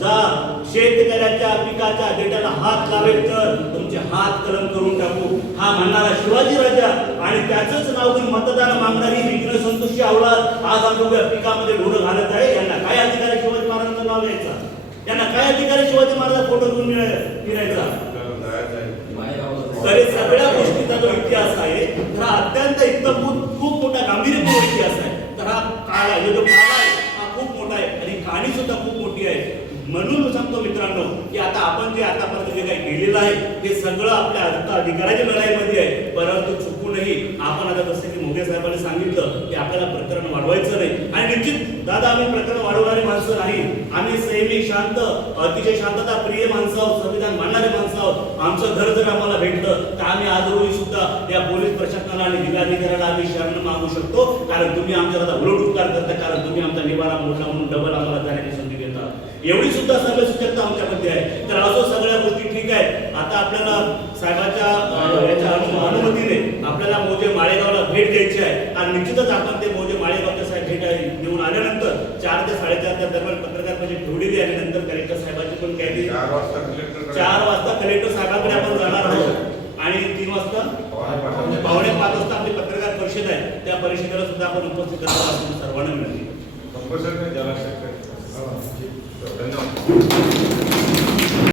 जा शेतकऱ्याच्या पिकाच्या देठाला हात लावेल तर तुमचे हात कलम करून टाकू. हा म्हणणारा शिवाजी राजा आणि त्याचंच नाव घेऊन मतदान मागणारी विघ्न संतोषी अवलाद आज आमच्या पिकामध्ये ढोरं घालत आहे. यांना काय अधिकार आहे शिवाजी महाराजांचं नाव घ्यायचा? त्यांना काय अधिकार आहे शिवाजी महाराज फोटो घेऊन फिराय- फिरायचा? तरी सगळ्या गोष्टीचा जो इतिहास आहे तर हा अत्यंत इतकभूत खूप मोठा गांभीर्यपूर्ण इतिहास आहे. तर हा काळ आहे जो काळ आहे हा खूप मोठा आहे आणि कहाणी सुद्धा खूप मोठी आहे. म्हणून सांगतो मित्रांनो की आता आपण जे आतापर्यंत जे काही केलेलं आहे हे सगळं आपल्या हक्क अधिकाराच्या लढाईमध्ये आहे. परंतु चुकूनही आपण आता जसं की मोगे साहेबांनी सांगितलं की आपल्याला प्रकरण वाढवायचं नाही. आणि निश्चित दादा आम्ही प्रकरण वाढवणारी माणसं नाही. आम्ही संयमी शांत अतिशय शांतता प्रिय माणसं आहोत संविधान मानणारे माणसं आहोत. आमचं घर जर आम्हाला भेटलं तर आम्ही आज रोजी सुद्धा या पोलीस प्रशासनाला आणि जिल्हाधिकाऱ्याला आम्ही शरण मागू शकतो. कारण तुम्ही आमच्यावर आता उलट उपकार करता कारण तुम्ही आमचा निवारा मोठा म्हणून डबल एवढी सुद्धा सर्व सुचकता आमच्यामध्ये आहे. तर असो सगळ्या गोष्टी ठीक आहे. आता आपल्याला साहेबाच्या याच्या अनु- अनुमतीने आपल्याला मोजे माळेगावला भेट द्यायची आहे. आणि निश्चितच आपण ते मोजे माळेगावच्या साहेब भेट देऊन आल्यानंतर चार ते साडेचारच्या दरम्यान पत्रकार म्हणजे ठेवलेली आणि नंतर कलेक्टर साहेबांची पण कॅदी. चार वाजता कलेक्टर चार वाजता कलेक्टर साहेबांकडे आपण जाणार आहोत. आणि तीन वाजता पावणे पाच वाजता आपली पत्रकार परिषद आहे. त्या परिषदेला सुद्धा आपण उपस्थित असं सर्वांना विनंती 有的。